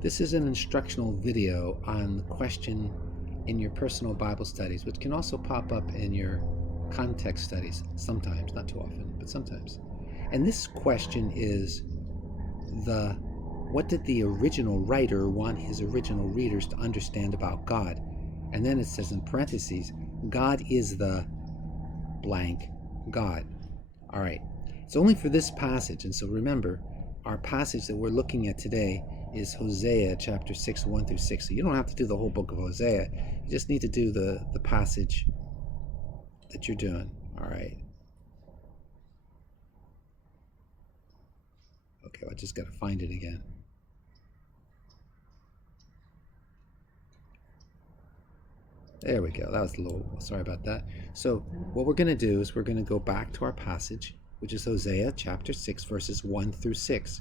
This is an instructional video on the question in your personal Bible studies, which can also pop up in your context studies sometimes, not too often, but sometimes. And this question is what did the original writer want his original readers to understand about God? And then it says in parentheses, God is the blank God. All right, it's only for this passage. And so remember, our passage that we're looking at today is Hosea chapter 6, 1 through 6. So you don't have to do the whole book of Hosea. You just need to do the passage that you're doing. All right. Okay, well, I just got to find it again. There we go. That was a little, sorry about that. So what we're going to do is we're going to go back to our passage, which is Hosea chapter 6, verses 1 through 6.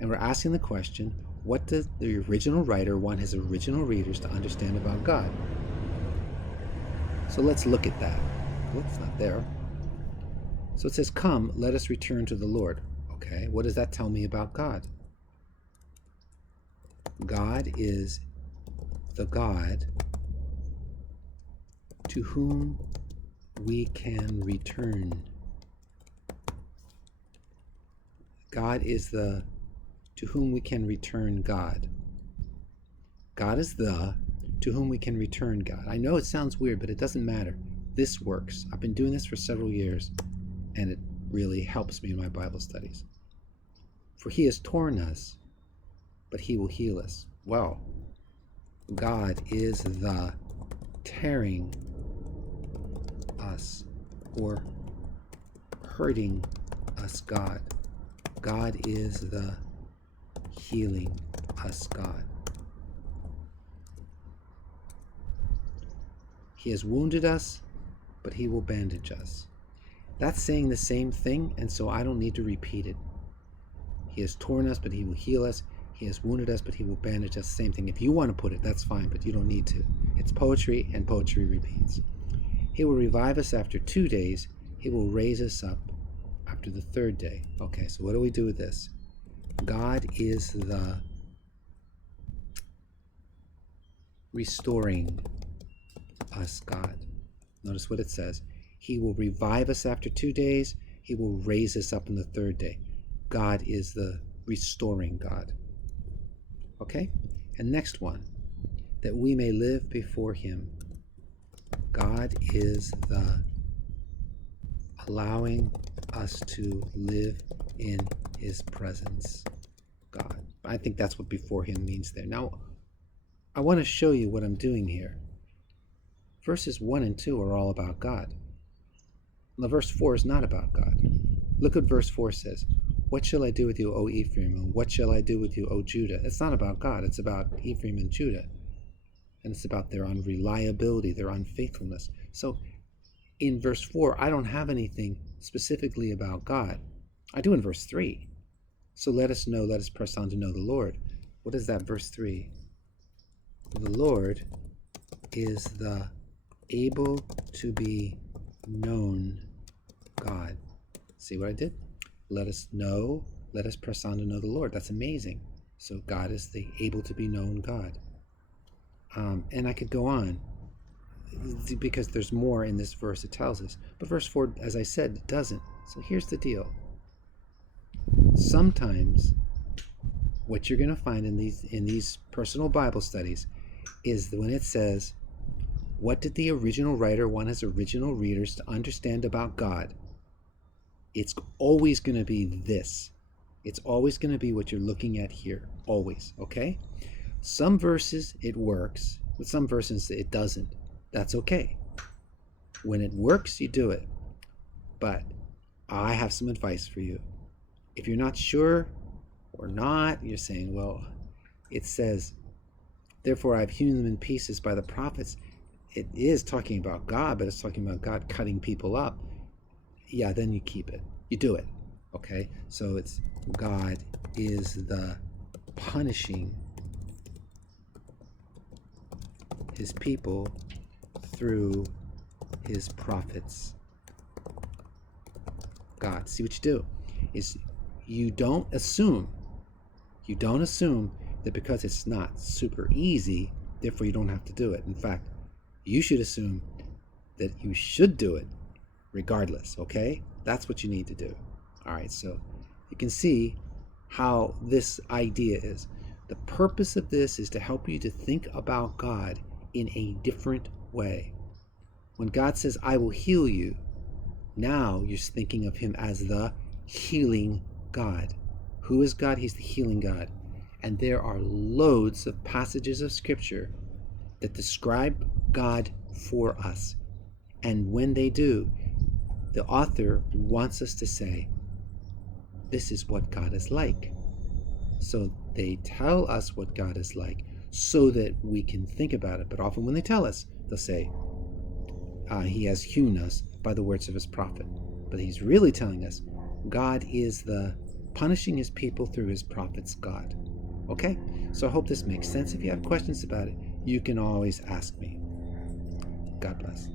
And we're asking the question, what did the original writer want his original readers to understand about God? So let's look at that. Whoops, not there. So it says, come, let us return to the Lord. Okay, what does that tell me about God? God is the God to whom we can return. God is the to whom we can return God. God is the to whom we can return God. I know it sounds weird, but it doesn't matter. This works. I've been doing this for several years, and it really helps me in my Bible studies. For he has torn us, but he will heal us. Well, God is the tearing us or hurting us God. God is the healing us God. He has wounded us, but he will bandage us. That's saying the same thing, and so I don't need to repeat it. He has torn us, but he will heal us. He has wounded us, but he will bandage us. Same thing. If you want to put it, that's fine, but you don't need to. It's poetry, and poetry repeats. He will revive us after 2 days. He will raise us up after the 3rd day. Okay, so what do we do with this? God is the restoring us God. Notice what it says. He will revive us after 2 days. He will raise us up on the 3rd day. God is the restoring God. Okay? And next one. That we may live before him. God is the allowing us to live in his presence. God. I think that's what before him means there. Now, I want to show you what I'm doing here. Verses 1 and 2 are all about God. Now, verse 4 is not about God. Look what verse 4 says. What shall I do with you, O Ephraim? And what shall I do with you, O Judah? It's not about God. It's about Ephraim and Judah. And it's about their unreliability, their unfaithfulness. So in verse 4, I don't have anything specifically about God. I do in verse 3. So let us press on to know the Lord. What is that, verse 3? The Lord is the able to be known God. See what I did? Let us press on to know the Lord. That's amazing. So God is the able to be known God. And I could go on because there's more in this verse it tells us. But verse 4, as I said, it doesn't. So here's the deal. Sometimes what you're going to find in these personal Bible studies is when it says, what did the original writer want his original readers to understand about God? It's always going to be this. It's always going to be what you're looking at here. Always. Okay? Some verses it works. With some verses it doesn't. That's okay. When it works, you do it. But I have some advice for you. If you're not sure or not, you're saying, well, it says, therefore I've hewn them in pieces by the prophets. It is talking about God, but it's talking about God cutting people up. Yeah, then you keep it. You do it. Okay? So it's God is the punishing his people through his prophets. God. See what you do is you don't assume that because it's not super easy, therefore you don't have to do it. In fact, you should assume that you should do it regardless, okay? That's what you need to do. All right, so you can see how this idea is. The purpose of this is to help you to think about God in a different way. When God says, I will heal you, now you're thinking of him as the healing God. Who is God? He's the healing God. And there are loads of passages of Scripture that describe God for us. And when they do, the author wants us to say, this is what God is like. So they tell us what God is like so that we can think about it. But often when they tell us, they'll say, he has hewn us by the words of his prophet. But he's really telling us God is the punishing his people through his prophets God. Okay? So I hope this makes sense. If you have questions about it, you can always ask me. God bless.